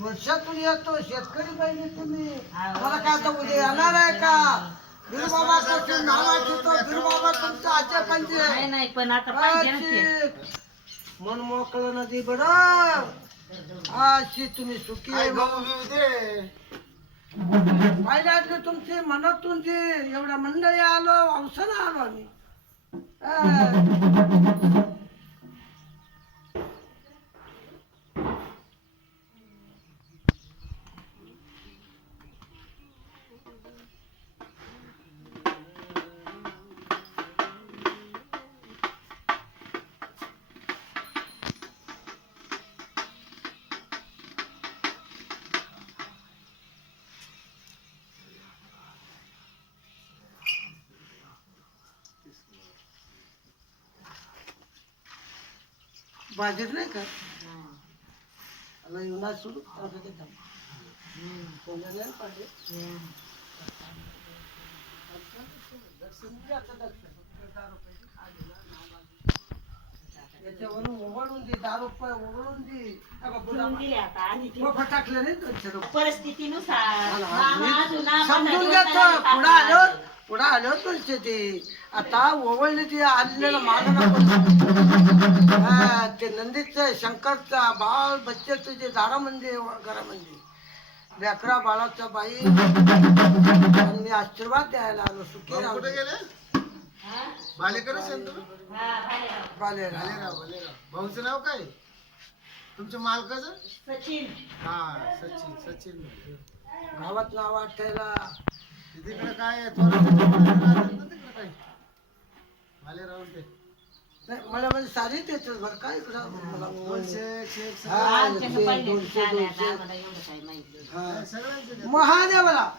वर्षातून येतो शेतकरी पाहिजे तुम्ही मला काय आता उद्या येणार आहे का बिरुबाबाचं नावाची तो बिरुबाबा तुमचा आजच्या पंचे नाही पण आता पाहिजे मन मोकळं नदी बरं अशी तुम्ही सुखी पाहिजे तुमची मनातून जी एवढ्या मंडळी आलो औषध आलो आम्ही बाजीत नाही का अला येऊन सुरू याच्यावरून ओघळून दे 10 रुपये ओघळून दे टाकलं नाही परिस्थितीनुसार समजून घेतो पुढे आलो तुमचे ते आता ओवळले ते आलेलं मागणं ते नंदीचं शंकरचा बाळ बच्चे तुझे दारा म्हणजे घरामध्ये लेकरा बाळाचा बाई मी आशीर्वाद द्यायला आलो सुखी राहू भाऊचं नाव काय तुमच्या मालकाचं सचिन सचिन गावात नाव आठवायला तिकडे काय तिकडे काय माले राहून ते नाही मला म्हणजे सारी देतो बरं काय मला महादेवाला